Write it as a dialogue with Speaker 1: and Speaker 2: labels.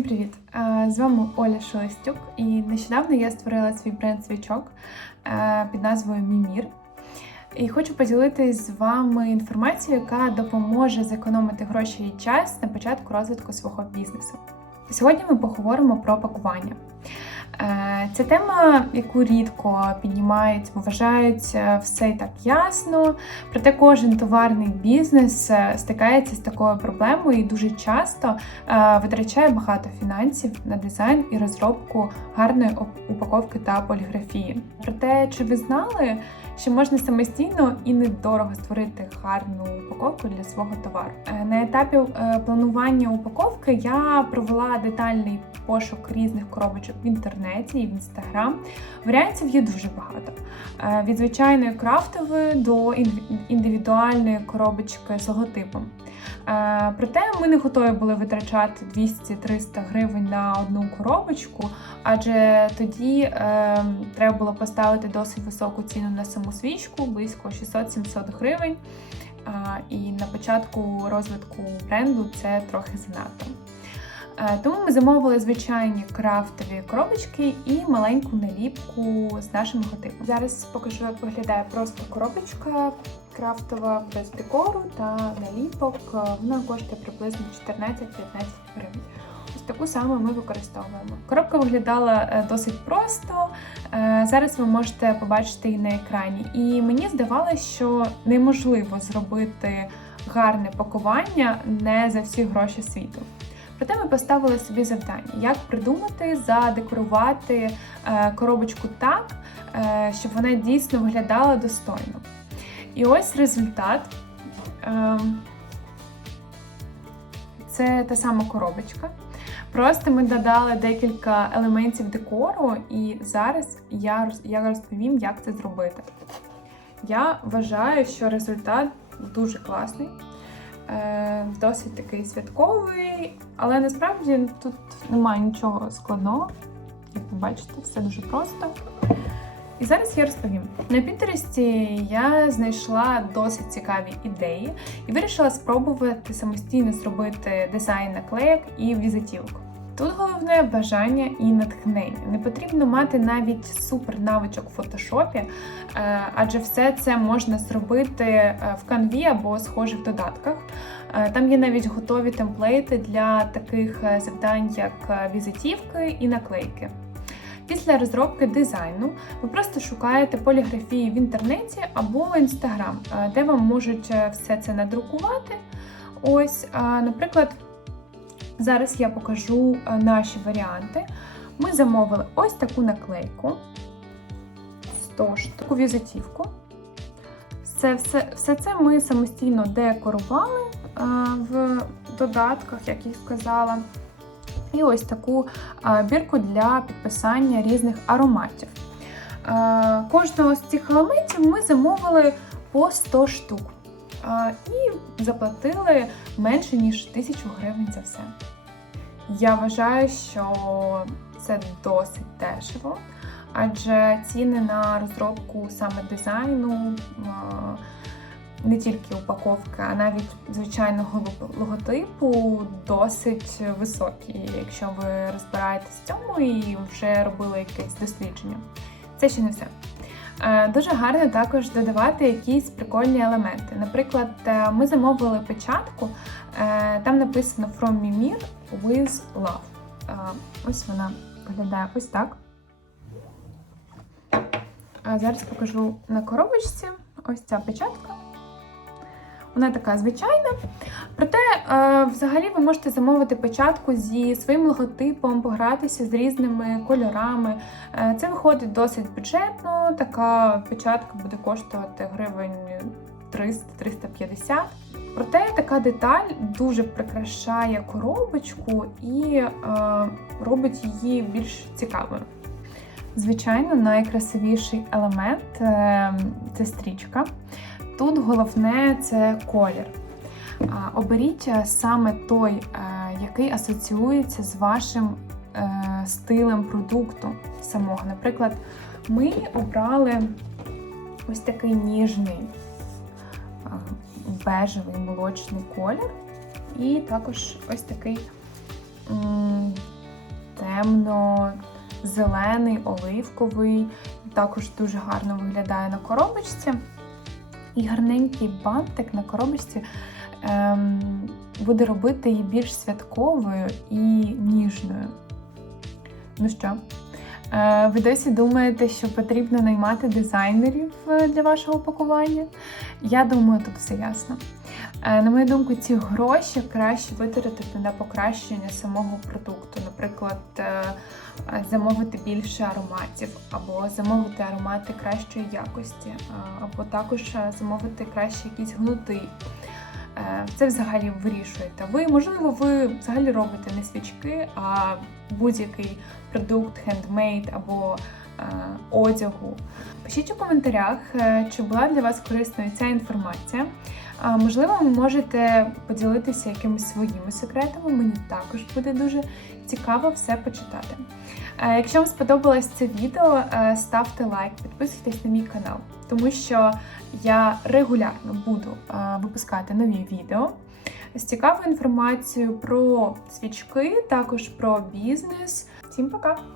Speaker 1: Всім привіт! Е, З вами Оля Шелестюк, і нещодавно я створила свій бренд свічок е, під назвою Мімір. І хочу поділитися з вами інформацією, яка допоможе зекономити гроші і час на початку розвитку свого бізнесу. Сьогодні ми поговоримо про пакування. Е, Це тема, яку рідко піднімають, вважають е, все так ясно. Проте кожен товарний бізнес е, стикається з такою проблемою і дуже часто витрачає багато фінансів на дизайн і розробку гарної упаковки та поліграфії. Проте, чи ви знали, що можна самостійно і недорого створити гарну упаковку для свого товару? Е, На етапі е, планування упаковки я провела детальний пошук різних коробочок в інтернеті і в інстаграм. Варіантів є дуже багато. Е, Від звичайної крафтової до індивідуальної коробочки з логотипом. Е, Проте ми не готові були витрачати 200-300 гривень на одну коробочку, адже тоді е, треба було поставити досить високу ціну на саму свічку, близько 600-700 гривень. І на початку розвитку бренду це трохи занадто. Е, Тому ми замовили звичайні крафтові коробочки і маленьку наліпку з нашим логотипом. Зараз покажу, як виглядає просто коробочка крафтова без декору та наліпок. Е, Вона коштує приблизно 14-15 гривень. Ось таку саме ми використовуємо. Коробка виглядала е, досить просто. Зараз ви можете побачити її на екрані. І мені здавалося, що неможливо зробити гарне пакування не за всі гроші світу. Проте ми поставили собі завдання, як придумати, задекорувати е, коробочку так, е, щоб вона дійсно виглядала достойно. І ось результат. Ем, Це та сама коробочка. Просто ми додали декілька елементів декору, і зараз я, розповім, як це зробити. Я вважаю, що результат дуже класний, е, досить такий святковий, але насправді тут немає нічого складного. Як ви бачите, все дуже просто. І зараз я розповім. На Пінтересті я знайшла досить цікаві ідеї і вирішила спробувати самостійно зробити дизайн наклеєк і візитівок. Тут головне бажання і натхнення. Не потрібно мати навіть супер навичок в фотошопі, е, адже все це можна зробити е, в канві або схожих додатках. Е, Там є навіть готові темплейти для таких завдань, як візитівки і наклейки. Після розробки дизайну ви просто шукаєте поліграфії в інтернеті або в інстаграм, де вам можуть все це надрукувати. Ось, наприклад, зараз я покажу е, наші варіанти. Ми замовили ось таку наклейку, 100 штук, таку візитівку. Це все, все це ми самостійно декорували е, в додатках, як я сказала. І ось таку е, бірку для підписання різних ароматів. Кожного з цих елементів ми замовили по 100 штук і заплатили менше ніж 1000 гривень за все. Я вважаю, що це досить дешево, адже ціни на розробку саме дизайну. не тільки упаковки, а навіть звичайного логотипу досить високі, якщо ви розбираєтесь в цьому і вже робили якесь дослідження. Це ще не все. Е, Дуже гарно також додавати якісь прикольні елементи. Наприклад, е, ми замовили печатку, е, там написано From Mimir with Love. Ось вона виглядає ось так. Зараз покажу на коробочці. Ось ця печатка. Вона така звичайна. Проте, е, взагалі, ви можете замовити печатку зі своїм логотипом, погратися з різними кольорами. Е, це виходить досить бюджетно. Така печатка буде коштувати гривень 300-350. Проте така деталь дуже прикрашає коробочку і е, робить її більш цікавою. Звичайно, найкрасивіший елемент це стрічка. Тут головне це колір. Оберіть е, саме той, е, який асоціюється з вашим е, стилем продукту самого. Наприклад, ми обрали ось такий ніжний бежевий молочний колір, і також ось такий темно-зелений, оливковий. Також дуже гарно виглядає на коробочці. І гарненький бантик на коробочці ем, буде робити її більш святковою і ніжною. Ну що, е, ви досі думаєте, що потрібно наймати дизайнерів е, для вашого пакування? Я думаю, тут все ясно. Е, На мою думку, ці гроші краще витратити на покращення самого продукту. Наприклад, е, е, замовити більше ароматів, або замовити аромати кращої якості, або також замовити краще якісь гнути. Це взагалі вирішуєте. Ви, можливо, ви взагалі робите не свічки, а будь-який продукт, хендмейд або одягу. Пишіть у коментарях, е, чи була для вас корисною ця інформація. Можливо, ви можете поділитися якимись своїми секретами. Мені також буде дуже цікаво все почитати. Е, Якщо вам сподобалось це відео, е, ставте лайк, підписуйтесь на мій канал, тому що я регулярно буду е, випускати нові відео з цікавою інформацією про свічки, також про бізнес. Всім пока!